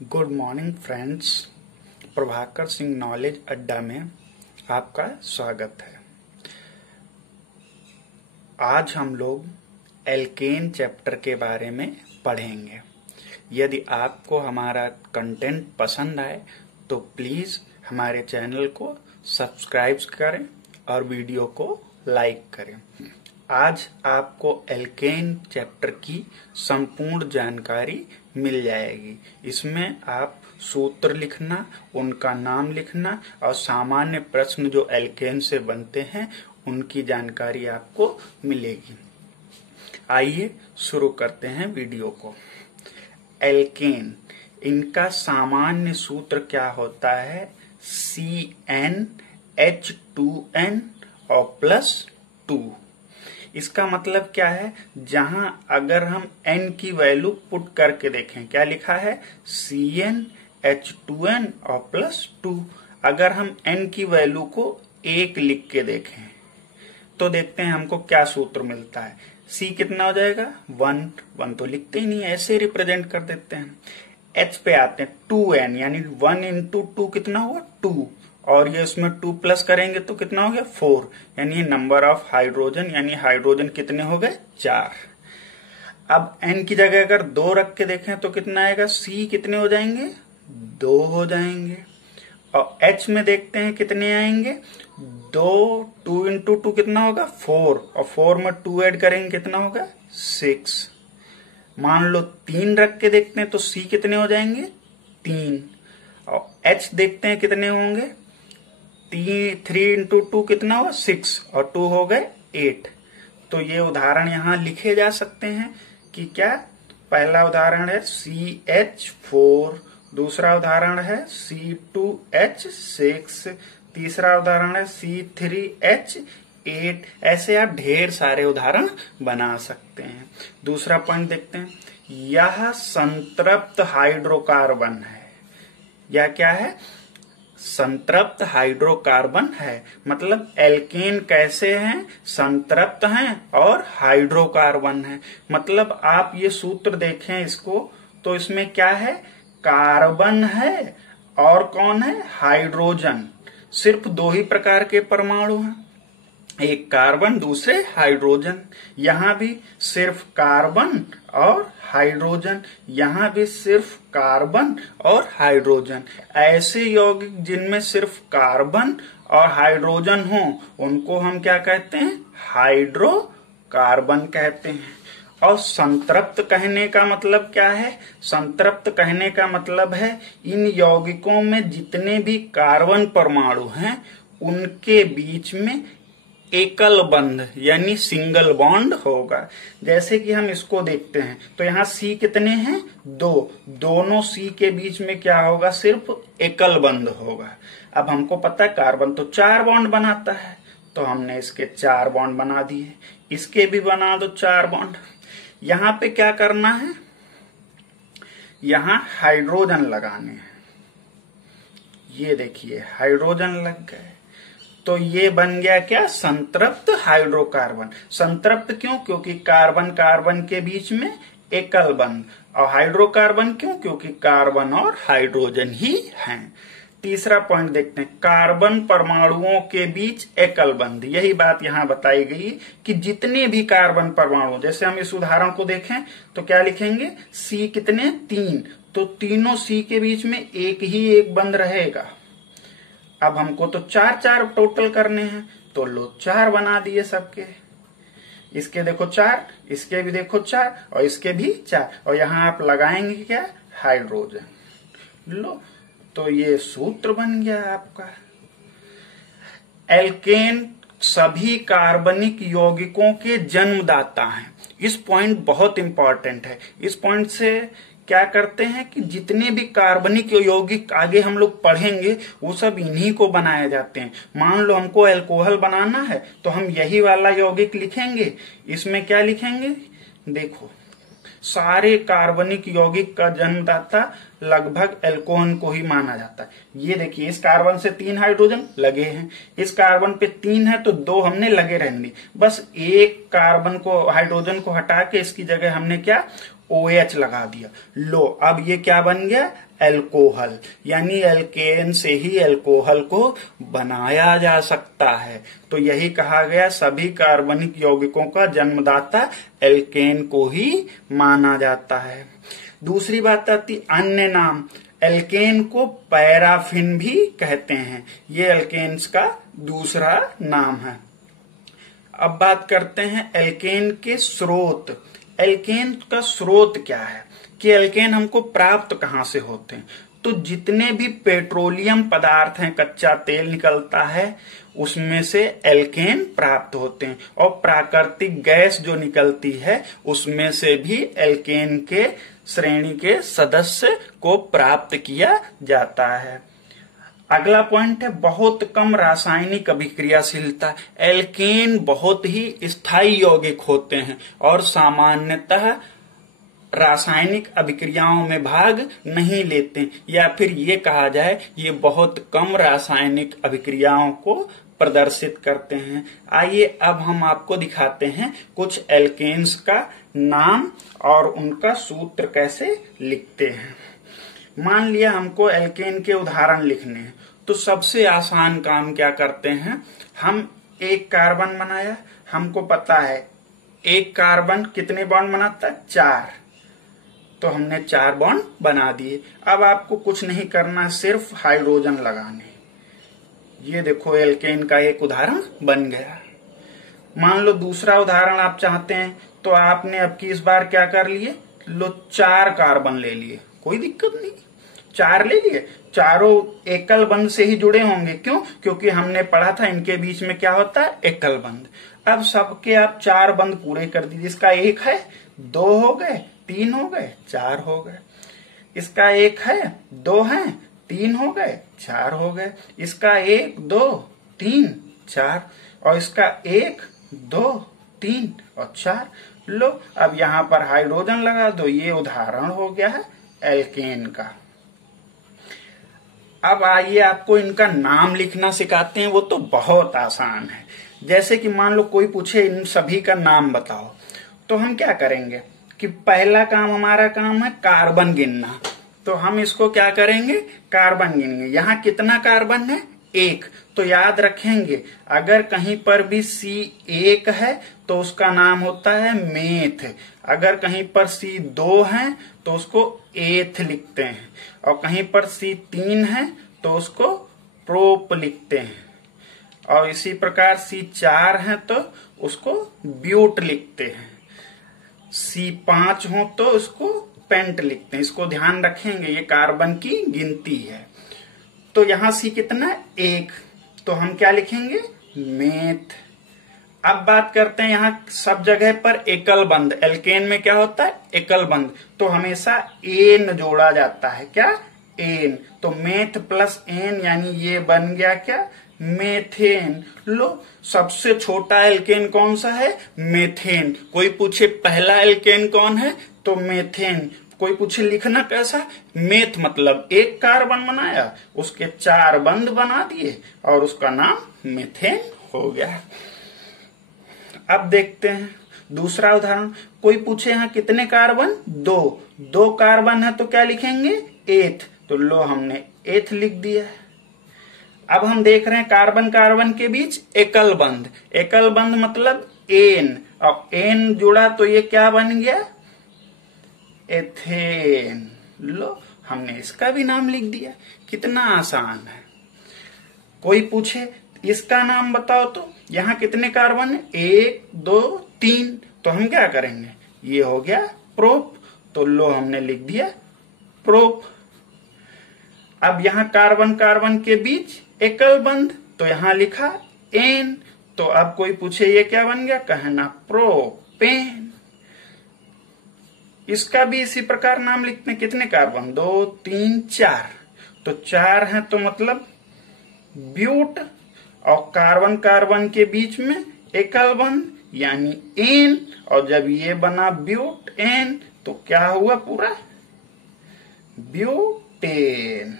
Good morning friends. Prabhakar Singh knowledge अड्डा में आपका स्वागत है। आज हम लोग एल्केन चैप्टर के बारे में पढ़ेंगे। यदि आपको हमारा कंटेंट पसंद आए तो प्लीज हमारे चैनल को सब्सक्राइब करें और वीडियो को लाइक करें। आज आपको एल्केन चैप्टर की संपूर्ण जानकारी मिल जाएगी। इसमें आप सूत्र लिखना, उनका नाम लिखना और सामान्य प्रश्न जो एल्केन से बनते हैं उनकी जानकारी आपको मिलेगी। आइए शुरू करते हैं वीडियो को। एल्केन, इनका सामान्य सूत्र क्या होता है? CnH2n और +2। इसका मतलब क्या है? जहां अगर हम n की वैल्यू पुट करके देखें, क्या लिखा है? CnH2n और +2। अगर हम n की वैल्यू को 1 लिख के देखें तो देखते हैं हमको क्या सूत्र मिलता है। C कितना हो जाएगा? 1 तो लिखते ही नहीं, ऐसे रिप्रेजेंट कर देते हैं। H पे आते हैं, 2n यानी 1 × 2 कितना हुआ? 2, और ये उसमें 2 प्लस करेंगे तो कितना हो गया? 4, यानी नंबर ऑफ हाइड्रोजन, यानी हाइड्रोजन कितने हो गए? 4। अब n की जगह अगर 2 रख के देखें तो कितना आएगा? C कितने हो जाएंगे? 2 हो जाएंगे। और H में देखते हैं कितने आएंगे? 2 × 2 कितना होगा? 4, और 4 में 2 ऐड करेंगे कितना होगा? 6। मान लो 3 रख के देखते हैं तो C कितने हो जाएंगे? 3। और H देखते हैं कितने होंगे? 3 × 2 कितना हुआ? 6, और 2 हो गए 8। तो ये उदाहरण यहाँ लिखे जा सकते हैं कि क्या? पहला उदाहरण है CH4, दूसरा उदाहरण है C2H6, तीसरा उदाहरण है C3H8। ऐसे आप ढेर सारे उदाहरण बना सकते हैं। दूसरा पॉइंट देखते हैं, यह संतृप्त हाइड्रोकार्बन है। यह क्या है? संतृप्त हाइड्रोकार्बन है। मतलब एल्केन कैसे हैं? संतृप्त हैं और हाइड्रोकार्बन है। मतलब आप ये सूत्र देखें इसको तो इसमें क्या है? कार्बन है और कौन है? हाइड्रोजन। सिर्फ 2 ही प्रकार के परमाणु हैं, एक कार्बन, दूसरे हाइड्रोजन। यहाँ भी सिर्फ कार्बन और हाइड्रोजन, यहाँ भी सिर्फ कार्बन और हाइड्रोजन। ऐसे यौगिक जिनमें सिर्फ कार्बन और हाइड्रोजन हो उनको हम क्या कहते हैं? हाइड्रोकार्बन कहते हैं। और संतृप्त कहने का मतलब क्या है? संतृप्त कहने का मतलब है इन यौगिकों में जितने भी कार्बन परमाणु हैं उनके बीच में एकल बंध यानी सिंगल बॉन्ड होगा। जैसे कि हम इसको देखते हैं तो यहाँ C कितने हैं? 2। दोनों C के बीच में क्या होगा? सिर्फ एकल बंध होगा। अब हमको पता है कार्बन तो 4 बॉन्ड बनाता है, तो हमने इसके 4 बॉन्ड बना दिए। इसके भी बना दो 4 बॉन्ड। यहाँ पे क्या करना है? यहाँ हाइड्रोजन लगाने हैं। ये देखिए हाइड्रोजन लग गए, तो ये बन गया क्या? संतृप्त हाइड्रोकार्बन। संतृप्त क्यों? क्योंकि कार्बन कार्बन के बीच में एकल बंध। और हाइड्रोकार्बन क्यों? क्योंकि कार्बन और हाइड्रोजन ही हैं। तीसरा पॉइंट देखते हैं, कार्बन परमाणुओं के बीच एकल बंध। यही बात यहाँ बताई गई कि जितने भी कार्बन परमाणु, जैसे हम इस उदाहरण को देखें तो क्या लिखेंगे? C कितने? 3, तो तीनों C के बीच में एक ही एक बंध रहेगा। अब हमको तो 4 टोटल करने हैं, तो लो 4 बना दिए सबके। इसके देखो 4, इसके भी देखो 4, और इसके भी 4, और यहाँ आप लगाएंगे क्या? हाइड्रोजन। लो, तो ये सूत्र बन गया आपका। एल्केन सभी कार्बनिक यौगिकों के जन्मदाता हैं। इस पॉइंट बहुत इंपॉर्टेंट है। इस पॉइंट से क्या करते हैं कि जितने भी कार्बनिक यौगिक आगे हम लोग पढ़ेंगे वो सब इन्हीं को बनाए जाते हैं। मान लो हमको अल्कोहल बनाना है तो हम यही वाला यौगिक लिखेंगे। इसमें क्या लिखेंगे? देखो, सारे कार्बनिक यौगिक का जन्मदाता लगभग एल्कोहल को ही माना जाता है। ये देखिए, इस कार्बन से 3 हाइड्रोजन लगे हैं, इस कार्बन पे 3 है तो 2 हमने लगे रहने दी। बस एक कार्बन को, हाइड्रोजन को हटा के इसकी जगह हमने क्या? OH लगा दिया। लो, अब ये क्या बन गया? एल्कोहल, यानी एल्केन से ही एल्कोहल को बनाया जा सकता है। तो यही कहा गया, सभी कार्बनिक यौगिकों का जन्मदाता एल्केन को ही माना जाता है। दूसरी बात आती अन्य नाम। एल्केन को पैराफिन भी कहते हैं, ये एल्केन्स का दूसरा नाम है। अब बात करते हैं एल्केन के स्रोत। एल्केन का स्रोत क्या है कि एल्केन हमको प्राप्त कहाँ से होते हैं? तो जितने भी पेट्रोलियम पदार्थ हैं, कच्चा तेल निकलता है, उसमें से एल्केन प्राप्त होते हैं। और प्राकृतिक गैस जो निकलती है उसमें से भी एल्केन के श्रेणी के सदस्य को प्राप्त किया जाता है। अगला पॉइंट है बहुत कम रासायनिक अभिक्रियाशीलता। एल्केन बहुत ही स्थायी यौगिक होते हैं और सामान्यतः रासायनिक अभिक्रियाओं में भाग नहीं लेते, या फिर ये कहा जाए ये बहुत कम रासायनिक अभिक्रियाओं को प्रदर्शित करते हैं। आइए अब हम आपको दिखाते हैं कुछ एल्केन्स का नाम और उनका सूत्र कैसे लिखते हैं। मान लिया हमको एल्केन के उदाहरण लिखने हैं, तो सबसे आसान काम क्या करते हैं, हम एक कार्बन बनाया, हमको पता है एक कार्बन कितने बॉन्ड बनाता है, 4, तो हमने 4 बॉन्ड बना दिए। अब आपको कुछ नहीं करना, सिर्फ हाइड्रोजन लगाने। ये देखो एल्केन का एक उदाहरण बन गया। मान लो दूसरा उदाहरण आप चाहते हैं, तो आपने अब की इस बार क्या कर लिए, लो 4 कार्बन ले लिए, कोई दिक्कत नहीं, 4 ले लिए, चारों एकल बंध से ही जुड़े होंगे। क्यों? क्योंकि हमने पढ़ा था इनके बीच में क्या होता है, एकल बंध। अब सबके आप 4 बंध पूरे कर दीजिए। इसका 1 है, 2 हो गए, 3 हो गए, 4 हो गए। इसका 1 है, 2 है, 3 हो गए, 4 हो गए। इसका 1, 2, 3, 4 और इसका 1, 2, 3 और 4। लो अब यहाँ पर हाइड्रोजन लगा दो। ये उदाहरण हो गया है एल्केन का। अब आइए आपको इनका नाम लिखना सिखाते हैं, वो तो बहुत आसान है। जैसे कि मान लो कोई पूछे इन सभी का नाम बताओ, तो हम क्या करेंगे कि पहला काम हमारा काम है कार्बन गिनना। तो हम इसको क्या करेंगे, कार्बन गिनेंगे। यहाँ कितना कार्बन है, 1, तो याद रखेंगे अगर कहीं पर भी C1 है तो उसका नाम होता है मेथ, अगर कहीं पर C2 है तो उसको एथ लिखते हैं, और कहीं पर C3 है तो उसको प्रोप लिखते हैं, और इसी प्रकार C4 है तो उसको ब्यूट लिखते हैं, C5 हो तो उसको पेंट लिखते हैं। इसको ध्यान रखेंगे, ये कार्बन की गिनती है। तो यहाँ C कितना, 1, तो हम क्या लिखेंगे, मेथ। अब बात करते हैं यहाँ सब जगह पर एकल बंध। एल्केन में क्या होता है, एकल बंध, तो हमेशा एन जोड़ा जाता है। क्या, एन। तो मेथ प्लस एन यानी ये बन गया क्या, मेथेन। लो सबसे छोटा एल्केन कौन सा है, मेथेन। कोई पूछे पहला एल्केन कौन है, तो मेथेन। कोई पूछे लिखना कैसा, मेथ मतलब 1 कार्बन बनाया, उसके 4 बंध बना दिए और उसका नाम मेथेन हो गया। अब देखते हैं दूसरा उदाहरण। कोई पूछे यहाँ कितने कार्बन, 2 कार्बन है तो क्या लिखेंगे, एथ। तो लो हमने एथ लिख दिया। अब हम देख रहे हैं कार्बन कार्बन के बीच एकल बंध। एकल बंध मतलब एन, और एन जुड़ा तो ये क्या बन गया, एथेन। लो हमने इसका भी नाम लिख दिया। कितना आसान है। कोई पूछे इसका नाम बताओ, तो यहाँ कितने कार्बन है, 1, 2, 3, तो हम क्या करेंगे, ये हो गया प्रोप। तो लो हमने लिख दिया प्रोप। अब यहाँ कार्बन कार्बन के बीच एकल बंध, तो यहाँ लिखा एन। तो अब कोई पूछे ये क्या बन गया, कहना प्रोपेन। इसका भी इसी प्रकार नाम लिखते हैं। कितने कार्बन, 2, 3, 4, तो 4 है तो मतलब ब्यूट, और कार्बन कार्बन के बीच में एकल बंध यानी एन, और जब ये बना ब्यूट एन तो क्या हुआ, पूरा ब्यूटेन।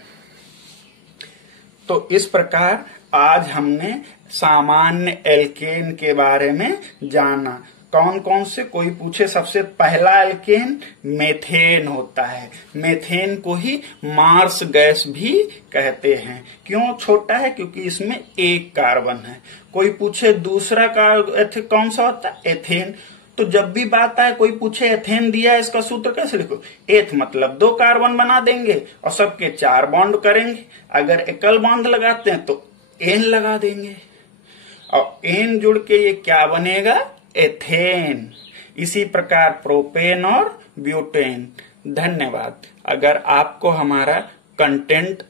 तो इस प्रकार आज हमने सामान्य एल्केन के बारे में जाना। कौन कौन से, कोई पूछे सबसे पहला एल्केन मेथेन होता है। मेथेन को ही मार्स गैस भी कहते हैं। क्यों छोटा है? क्योंकि इसमें एक कार्बन है। कोई पूछे दूसरा कौन सा होता है? एथेन। तो जब भी बात आए, कोई पूछे एथेन दिया है, इसका सूत्र कैसे लिखो? एथ मतलब 2 कार्बन बना देंगे और सबके 4 बॉन्ड करेंगे। अगर एकल बॉन्ड लगाते हैं तो एन लगा देंगे और एन जुड़ के ये क्या बनेगा? एथेन। इसी प्रकार प्रोपेन और ब्यूटेन। धन्यवाद। अगर आपको हमारा कंटेंट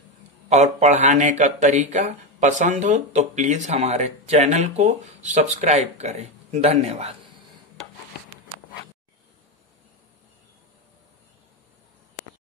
और पढ़ाने का तरीका पसंद हो तो प्लीज हमारे चैनल को सब्सक्राइब करें। धन्यवाद।